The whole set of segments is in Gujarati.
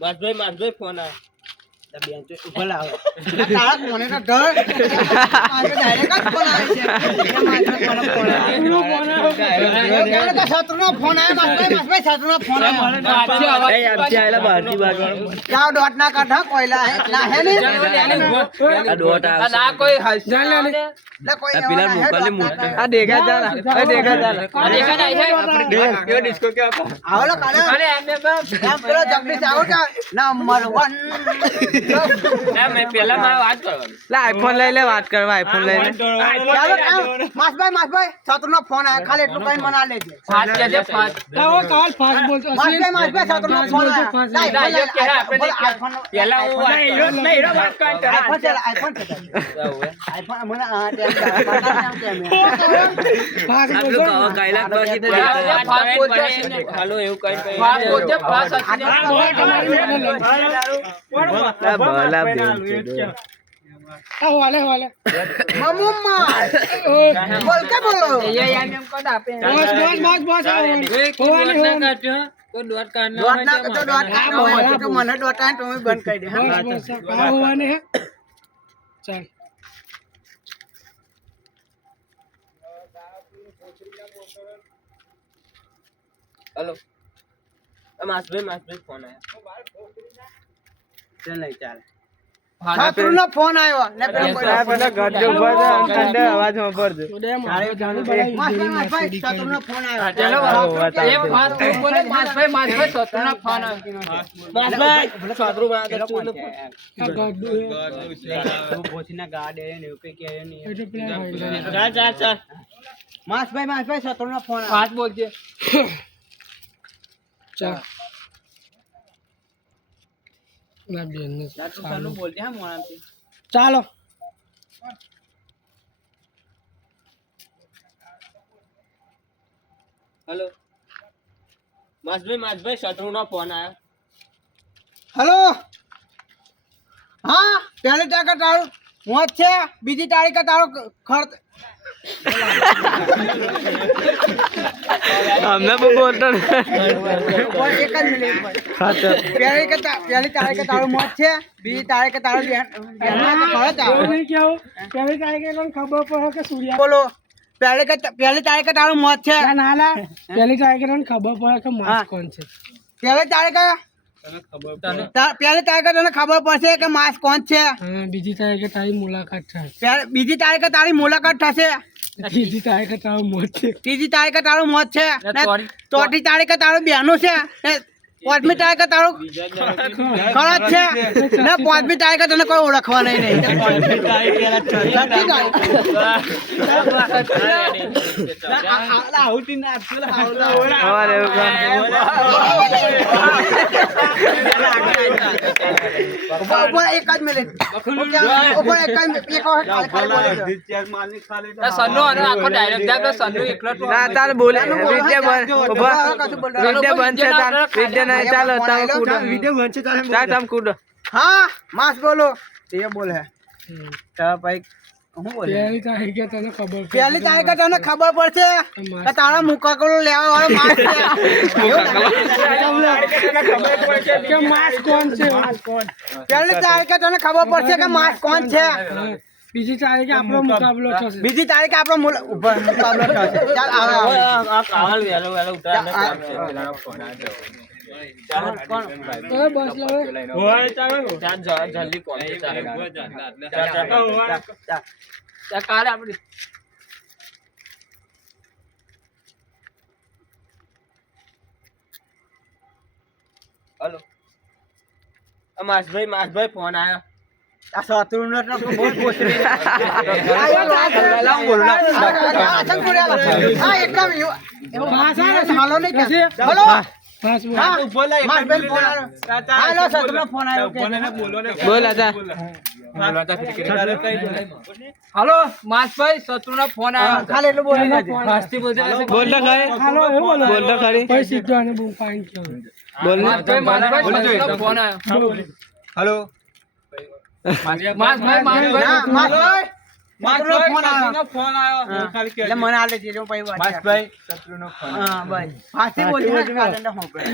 માસભાઈ ફોન આવે બેન તો ઉભા લાવો તારા કોને તો ડર આજે ડાયરેક્ટ જ ફોન આવે છે શત્રુનો ફોન આવ્યો માસભાઈ શત્રુનો ફોન આવ્યો બહારથી બાજુ જાવ ડોટ ના કાઢ કોઈલા ના હે ને આ ડોટ આવે ના કોઈ જાન લે કોઈ પેલા મોકલે મોકલે આ દેખા જાના આ દેખા જાના આ દેખા ના છે કેવો ડિસ્કો કેવો આવો લો કાલે અરે એમને એમ પેલો જગદીશ આવો કે નંબર 1 ના મેં પેલા મારે વાત કરવાની લા આઈફોન લઈ લે વાત કરવા આઈફોન લઈ લે ચાલો માસભાઈ શત્રુનો ફોન આવ્યો ખાલી એટલું કઈ મના લેજે ફાસ્ટ કે છે ફાસ્ટ આવો કાલ ફાસ્ટ બોલતો માસભાઈ શત્રુનો ફોન આવ્યો પેલા હું વાત નહીં વાત કરતો આઈફોન મને ફાસ્ટ આટલું બોલતો કહો કાયલા બાકી ફાસ્ટ બોલતો હાલો એવું કઈ ફાસ્ટ બોલતે ફાસ્ટ ભલા બેન વાલે મમ્મા બોલ કે બોલો એ એમ કોડ આપે બસ કોઈ દોટ કાઢના ડોટ ના તો ડોટ કાઢો હોય તો મને ડોટ આને તમે બંધ કરી દે હા આ હોવાને હે ચાલ હેલો માસભાઈ ફોન આવ્યો ચાલ નહીં ચાલે શત્રુનો ફોન આવ્યો ને પેલા ગડ્ડો ઉપર ઠંડે અવાજ સાંભળજો માસભાઈ શત્રુનો ફોન આવ્યો ચલો એ ફાસ્ટ બોલે માસભાઈ સતના ફોન માસભાઈ સાદરું બના દે તું આ ગાડું હે પોચીના ગાડે ને એવું કઈ કહે નહીં એટલે પેલા જા માસભાઈ શત્રુનો ફોન આવ્યો ફાસ્ટ બોલજે ચાલ ના બેન ને ચાલુ બોલજે હા મોણાથી ચાલો હેલો માસભાઈ શત્રુનો ફોન આવ્યો હેલો હા પહેલી તારીખે તારું મોત છે બીજી તારીખે તારો ખર્ચ અમને બહુ બોલતો એક જ મિનિટ પહેલી તારીખે તારું મોત છે બીજી તારીખે તારો એવું નહીં કેવું પહેલી તારીખે તમને ખબર પડે કે સૂર્યા બોલો પહેલી તારીખે તારું મોત છે નાલા પહેલી તારીખે તમને ખબર પડે કે માસ કોણ છે પહેલી તારીખે તને ખબર પડશે કે માસ કોણ છે હા બીજી તારીખે તારી મુલાકાત થાય બીજી તારીખે તારી મુલાકાત થશે ત્રીજી તારીખે તારું મોત છે ત્રીજી તારીખે તારું મોત છે ચોથી તારીખે તારું બેનું છે પાંચમી તારીખે તારું ખરજ છે ને પાંચમી તારીખે તને કોઈ ઓળખવા નહીં એક જ મિનિટ સન્નો અને આખો ડાયરેક્ટ જાવ સન્નો એકલો ના તાર બોલે વિદ્યા બંધ છે તાર વિદ્યા નહીં ચાલો તમે કૂદો વિડિયો બનશે ચાલ તમે કૂદો હા માસ બોલો એ બોલે તો ભાઈ હું બોલે પહેલી તારીખે તને ખબર પડે પહેલી તારીખે તને ખબર પડશે કે તારા મુકાકડો લેવા વાળો માસ છે કે માસ કોણ છે પહેલી તારીખે તને ખબર પડશે કે માસ કોણ છે બીજી તારીખે આપણો મુકાબલો થશે બીજી તારીખે આપણો મુકાબલો થશે ચાલ આવે કાવલ વેલો ઉતાર બસ જલ્દી કોણ કાલે આપડી હેલો માસભાઈ ફોન આવ્યો આ શત્રુનો તો બોલ પોછડી એકદમ હાલો નહીં બોલો બસ હાલો શત્રુનો ફોન આવ્યો બોલ આજા હાલો માસભાઈ શત્રુનો ફોન આવ્યો ખાલી એટલું બોલી ફાસ્ટી બોલજે બોલ તો ખરી હાલો એવું બોલો બોલ તો ખરી પછી સીધો અને બૂમ પાણી કહો બોલ માસભાઈ શત્રુનો ફોન આવ્યો હેલો માસભાઈ શત્રુનો ફોન આવ્યો. ફોન આવ્યો હા. ખાલી એટલે કહેજો. મને આલે દેજો પછી વાત છે. માસભાઈ શત્રુનો ફોન હા બસ ફાસ્ટી બોલજે ને, કાલંદર હોંભળે.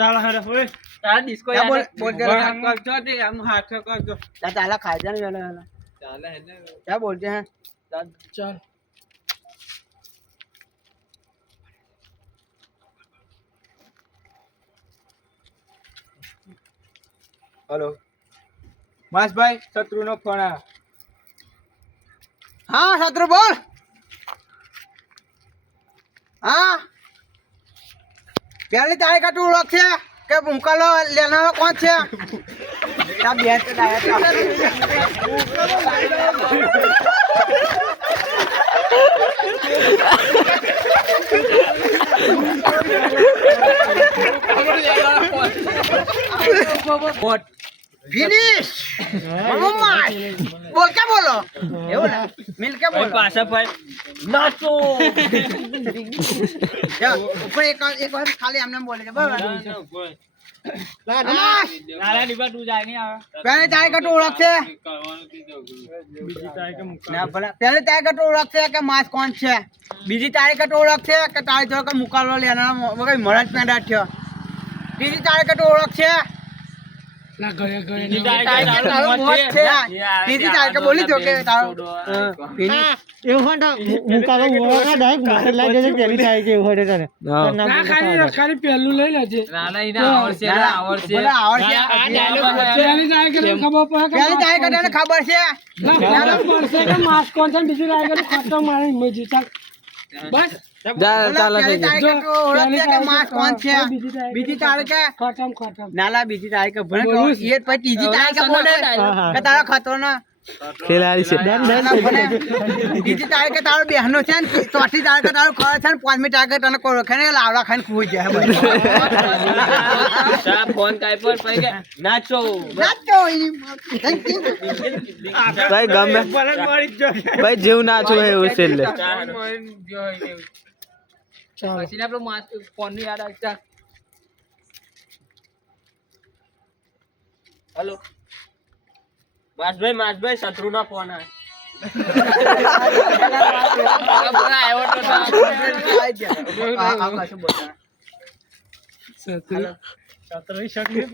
ચાલો હેડો હોય તારા ડિસ્કો જા બોલ બોલ જરા. કરજો તે આમ હાથ કરજો જા ચાલા ખાઈ જા ને વેલા વેલા. ચાલે હેને જા બોલજે હે. ચાલ હેલો માસભાઈ શત્રુનો ફોન આવ્યો હા શત્રુ બોલ. હા પેલી તારીખ તું ઓળખશે કે મુકાલો લેનારો કોણ છે? આ બે તો ફિનિશ બોલ કે બોલો એવું ને મિલ કે બોલો પાછા ભાઈ નાચો જા, ઉપર એક વાર ખાલી એમને બોલે છે બરાબર નાલા ડીબા તું જાય નહીં આવે પહેલી તારીખ તું ઓળખશે બીજી તારીખે ના ભલે પહેલી તારીખ તું ઓળખશે કે માસ કોણ છે? બીજી તારીખ તું ઓળખશે કે તારી જોડે કે મુકાલો લેનારો મરજ પેંડા થયો? ત્રીજી તારીખ તું ઓળખશે? ના ગયા ગયા બીજી ના. તારીખે તારું મોત છે ના, ત્રીજી તારીખે બોલી જો કે તારું finish. ના ખાલી પહેલું લઈ લેજે નાના ઈને આવડશે ને આવડશે ભલે આવડશે. આ dialogue પહેલી તારીખે તને ખબર પડે કે પહેલી તારીખે તને ખબર છે? ના, ખબર પડશે કે માસ કોણ છે ને બીજી તારીખે ખતમ મારે ઇમોજી ચાલ બસ જા ચાલો પહેલી તારીખે તું ઓળખશે કે માસ કોણ છે? બીજી તારીખે બીજી તારીખે ખતમ નાલા બીજી તારીખે ભલે તો બોલું એ જ પછી ત્રીજી તારીખે બોલે કે તારો ખતરો ના ખેલાડી છે બીજી તારીખે તારો બેહનો છે ને ચોથી તારીખે તારો ખરો છે ને પાંચમી તારીખે તને કોઈ ઓળખે નહીં લાવડા ખાઈને ખુઈ જાય બધું. તારા ફોન કાઈ પર પડી ગયા નાચો નાચો ભાઈ ગમે ભાઈ જીવ નાચો એવું છે એટલે ચાલો પછી આપણો ફોન ની યાદ આવી ચાલ હેલો માસભાઈ શત્રુનો ફોન આવે આવ્યો તો આ કશું બોલતા સત્રી સત્રવી શકીએ